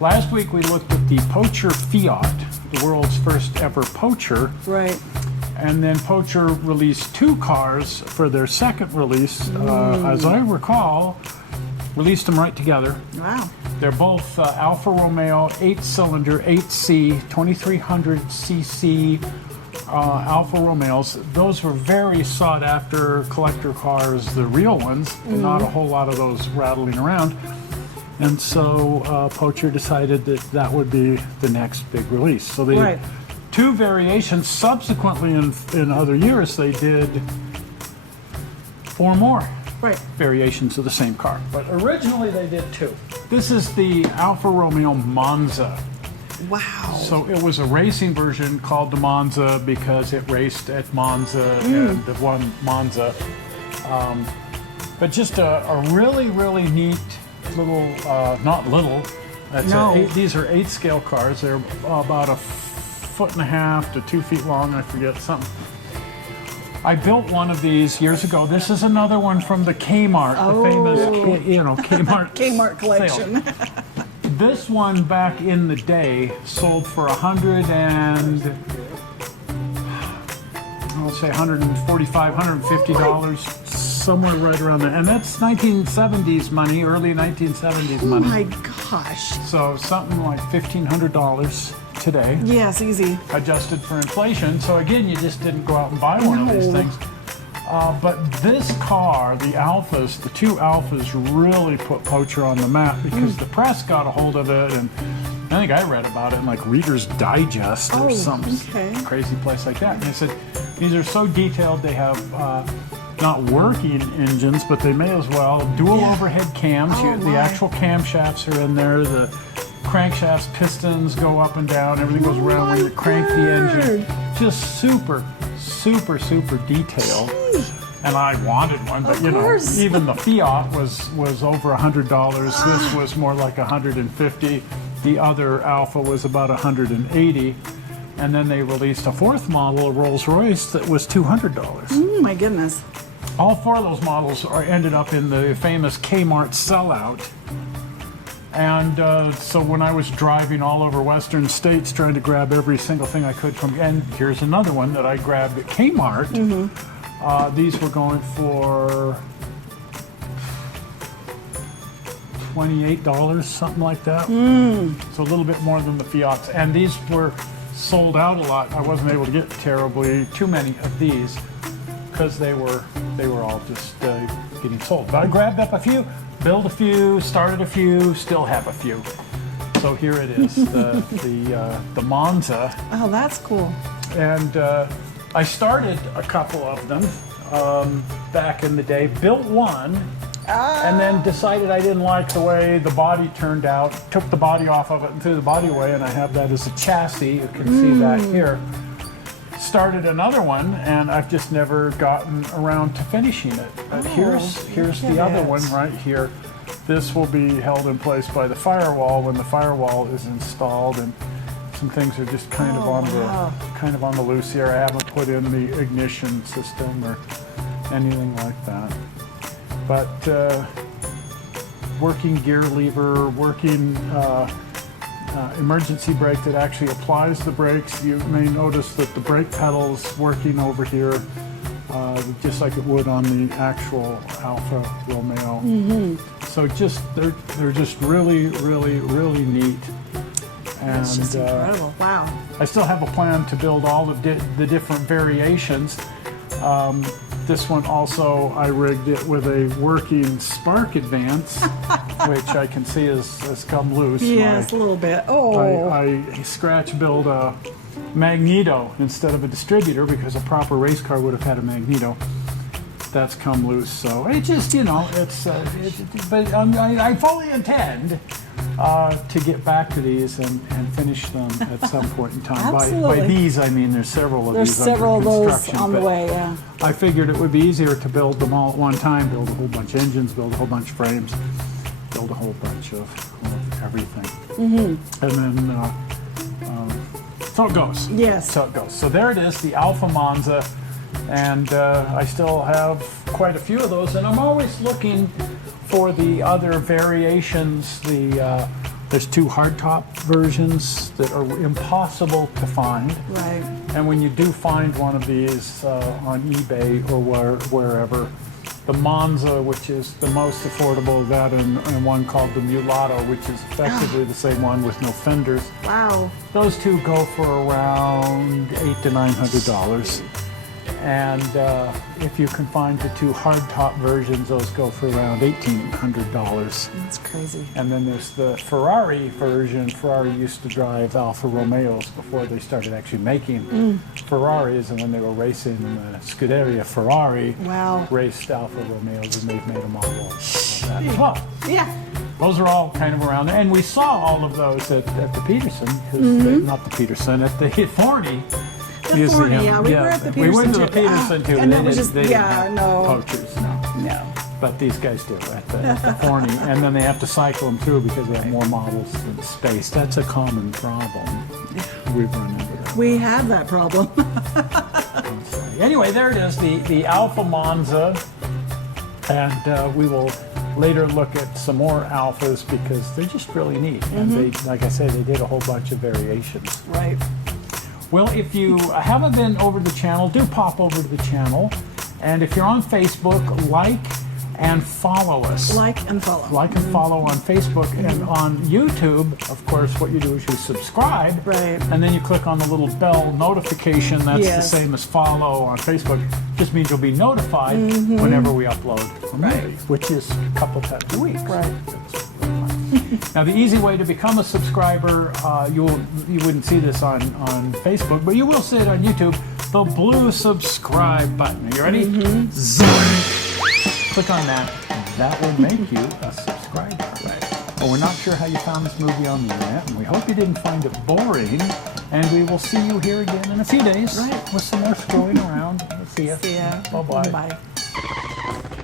Last week we looked at the Pocher Fiat, the world's first ever Pocher. Right. And then Pocher released 2 cars for their second release. As I recall, released them right together. Wow. They're both Alfa Romeo 8-cylinder 8C-2300cc Alfa Romeos. Those were very sought after collector cars, the real ones, and not a whole lot of those rattling around. And so Pocher decided that that would be the next big release. So they did 2 variations. Subsequently, in other years, they did 4 more variations of the same car. But originally, they did 2. This is the Alfa Romeo Monza. Wow. So it was a racing version called the Monza because it raced at Monza and won Monza. But just a really, really neat little, not little, these are 8 scale cars. They're about 1.5 to 2 feet long, I forget something. I built one of these years ago. This is another one from the Kmart, the famous, Kmart Kmart collection. This one back in the day sold for $145, $150, somewhere right around there. And that's 1970s money, early 1970s money. Oh my gosh. So something like $1,500 today. Yes, easy. Adjusted for inflation. So again, you just didn't go out and buy one of these things. But this car, the Alphas, the 2 Alphas really put Pocher on the map because the press got a hold of it, and I think I read about it in like Reader's Digest or some crazy place like that. And they said, these are so detailed, they have not working engines, but they may as well. Dual overhead cams, the actual camshafts are in there, the crankshafts, pistons go up and down, everything goes around when you crank the engine. Just super detailed. And I wanted one, but you know, even the Fiat was over $100. This was more like $150. The other Alpha was about $180. And then they released a 4th model, a Rolls Royce, that was $200. Oh my goodness. All 4 of those models ended up in the famous Kmart sellout. And so when I was driving all over Western states trying to grab every single thing I could from, and here's another one that I grabbed at Kmart. These were going for $28, something like that. So a little bit more than the Fiats. And these were sold out a lot. I wasn't able to get terribly too many of these because they were all just getting sold. But I grabbed up a few, built a few, started a few, still have a few. So here it is, the Monza. Oh, that's cool. And I started a couple of them back in the day, built one, and then decided I didn't like the way the body turned out, took the body off of it and threw the body away, and I have that as a chassis. You can see that here. Started another one, and I've just never gotten around to finishing it. But here's the other one right here. This will be held in place by the firewall when the firewall is installed, and some things are just kind of on the loose here. I haven't put in the ignition system or anything like that. But working gear lever, working emergency brake that actually applies the brakes. You may notice that the brake pedal's working over here, just like it would on the actual Alfa Romeo. So they're just really, really, really neat. And that's just incredible. Wow. I still have a plan to build all of the different variations. This one also, I rigged it with a working spark advance, which I can see has come loose. Yes, a little bit. Oh. I scratch build a magneto instead of a distributor because a proper race car would have had a magneto. That's come loose. So it just, you know, but I fully intend to get back to these and finish them at some point in time. By these, I mean there's several of these under construction. There's several of those on the way, yeah. I figured it would be easier to build them all at one time, build a whole bunch of engines, build a whole bunch of frames, build a whole bunch of everything. And then, so it goes. Yes. So it goes. So there it is, the Alfa Monza. And I still have quite a few of those, and I'm always looking for the other variations, the There's 2 hardtop versions that are impossible to find. Right. And when you do find one of these on eBay or wherever, the Monza, which is the most affordable, that and one called the Mulatto, which is effectively the same one with no fenders. Wow. Those 2 go for around $800 to $900. And if you can find the 2 hardtop versions, those go for around $1,800. That's crazy. And then there's the Ferrari version. Ferrari used to drive Alfa Romeos before they started actually making Ferraris, and when they were racing Scuderia Ferrari, Wow. raced Alfa Romeos, and they've made a model of that as well. Yeah. Those are all kind of around there, and we saw all of those at the Peterson, not the Peterson, at the Thorny Museum. Yeah, we were at the Peterson We went to the too. Peterson too. And they that was didn't- just, they didn't yeah, have no. Pochers, no. No. But these guys do at the Thorny, and then they have to cycle them through because they have more models than space. That's a common problem. We've run into that. We have that problem. Anyway, there it is, the Alfa Monza, and we will later look at some more Alphas because they're just really neat. And they, like I said, they did a whole bunch of variations. Right. Well, if you haven't been over to the channel, do pop over to the channel. And if you're on Facebook, like and follow us. Like and follow. Like and follow on Facebook. And on YouTube, of course, what you do is you subscribe. Right. And then you click on the little bell notification. That's Yes. the same as follow on Facebook. Just means you'll be notified whenever we upload a movie, which is a couple times a week. Right. Now, the easy way to become a subscriber, you wouldn't see this on Facebook, but you will see it on YouTube, the blue subscribe button. Are you ready? Zoom. Click on that. That will make you a subscriber. Well, we're not sure how you found this movie on the internet, and we hope you didn't find it boring. And we will see you here again in a few days Right. with some more scrolling around. We'll see ya. See ya. Bye-bye. Bye.